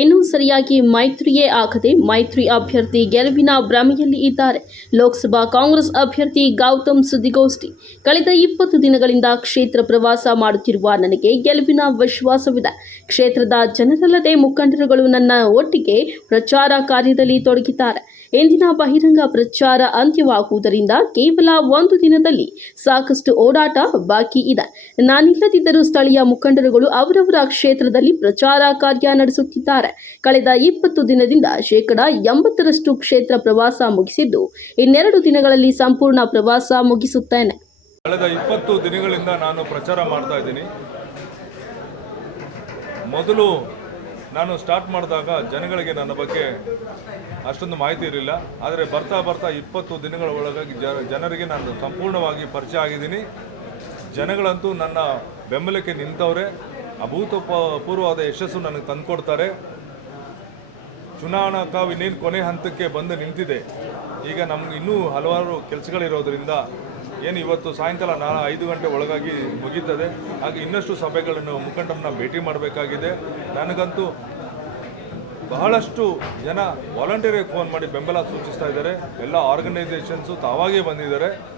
ಇನ್ನೂ ಸರಿಯಾಗಿ ಮೈತ್ರಿಯೇ ಆಗದೆ ಮೈತ್ರಿ ಅಭ್ಯರ್ಥಿ ಗೆಲುವಿನ ಭ್ರಮೆಯಲ್ಲಿ ಇದ್ದಾರೆ. ಲೋಕಸಭಾ ಕಾಂಗ್ರೆಸ್ ಅಭ್ಯರ್ಥಿ ಗೌತಮ್ ಸುದ್ದಿಗೋಷ್ಠಿ. ಕಳೆದ ಇಪ್ಪತ್ತು ದಿನಗಳಿಂದ ಕ್ಷೇತ್ರ ಪ್ರವಾಸ ಮಾಡುತ್ತಿರುವ ನನಗೆ ಗೆಲುವಿನ ವಿಶ್ವಾಸವಿದೆ. ಕ್ಷೇತ್ರದ ಜನರಲ್ಲದೆ ಮುಖಂಡರುಗಳು ನನ್ನ ಒಟ್ಟಿಗೆ ಪ್ರಚಾರ ಕಾರ್ಯದಲ್ಲಿ ತೊಡಗಿದ್ದಾರೆ. ಇಂದಿನ ಬಹಿರಂಗ ಪ್ರಚಾರ ಅಂತ್ಯವಾಗುವುದರಿಂದ ಕೇವಲ ಒಂದು ದಿನದಲ್ಲಿ ಸಾಕಷ್ಟು ಓಡಾಟ ಬಾಕಿ ಇದೆ. ನಾನಿಲ್ಲದಿದ್ದರೂ ಸ್ಥಳೀಯ ಮುಖಂಡರುಗಳು ಅವರವರ ಕ್ಷೇತ್ರದಲ್ಲಿ ಪ್ರಚಾರ ಕಾರ್ಯ ನಡೆಸುತ್ತಿದ್ದಾರೆ. ಕಳೆದ ಇಪ್ಪತ್ತು ದಿನದಿಂದ ಶೇಕಡ ಎಂಬತ್ತರಷ್ಟು ಕ್ಷೇತ್ರ ಪ್ರವಾಸ ಮುಗಿಸಿದ್ದು, ಇನ್ನೆರಡು ದಿನಗಳಲ್ಲಿ ಸಂಪೂರ್ಣ ಪ್ರವಾಸ ಮುಗಿಸುತ್ತೇನೆ. ಕಳೆದ ಇಪ್ಪತ್ತು ದಿನಗಳಿಂದ ನಾನು ಪ್ರಚಾರ ಮಾಡ್ತಾ ಇದ್ದೀನಿ. ಮೊದಲು ನಾನು ಸ್ಟಾರ್ಟ್ ಮಾಡಿದಾಗ ಜನಗಳಿಗೆ ನನ್ನ ಬಗ್ಗೆ ಅಷ್ಟೊಂದು ಮಾಹಿತಿ ಇರಲಿಲ್ಲ. ಆದರೆ ಬರ್ತಾ ಬರ್ತಾ ಇಪ್ಪತ್ತು ದಿನಗಳ ಒಳಗಾಗಿ ಜನರಿಗೆ ನಾನು ಸಂಪೂರ್ಣವಾಗಿ ಪರಿಚಯ ಆಗಿದ್ದೀನಿ. ಜನಗಳಂತೂ ನನ್ನ ಬೆಂಬಲಕ್ಕೆ ನಿಂತವ್ರೆ. ಅಭೂತಪೂರ್ವವಾದ ಯಶಸ್ಸು ನನಗೆ ತಂದುಕೊಡ್ತಾರೆ. ಚುನಾವಣಾ ಕಾವಿ ಇನ್ನೇನು ಕೊನೆ ಹಂತಕ್ಕೆ ಬಂದು ನಿಂತಿದೆ. ಈಗ ನಮ್ಗೆ ಇನ್ನೂ ಹಲವಾರು ಕೆಲಸಗಳಿರೋದ್ರಿಂದ ಏನು ಇವತ್ತು ಸಾಯಂಕಾಲ ನಾ ಐದು ಗಂಟೆ ಒಳಗಾಗಿ ಮುಗೀತದೆ. ಹಾಗೆ ಇನ್ನಷ್ಟು ಸಭೆಗಳನ್ನು ಮುಖಂಡರನ್ನ ಭೇಟಿ ಮಾಡಬೇಕಾಗಿದೆ. ನನಗಂತೂ ಬಹಳಷ್ಟು ಜನ ವಾಲಂಟಿಯರಿಗೆ ಫೋನ್ ಮಾಡಿ ಬೆಂಬಲ ಸೂಚಿಸ್ತಾ ಇದ್ದಾರೆ. ಎಲ್ಲ ಆರ್ಗನೈಸೇಷನ್ಸು ತಾವಾಗೇ ಬಂದಿದ್ದಾರೆ.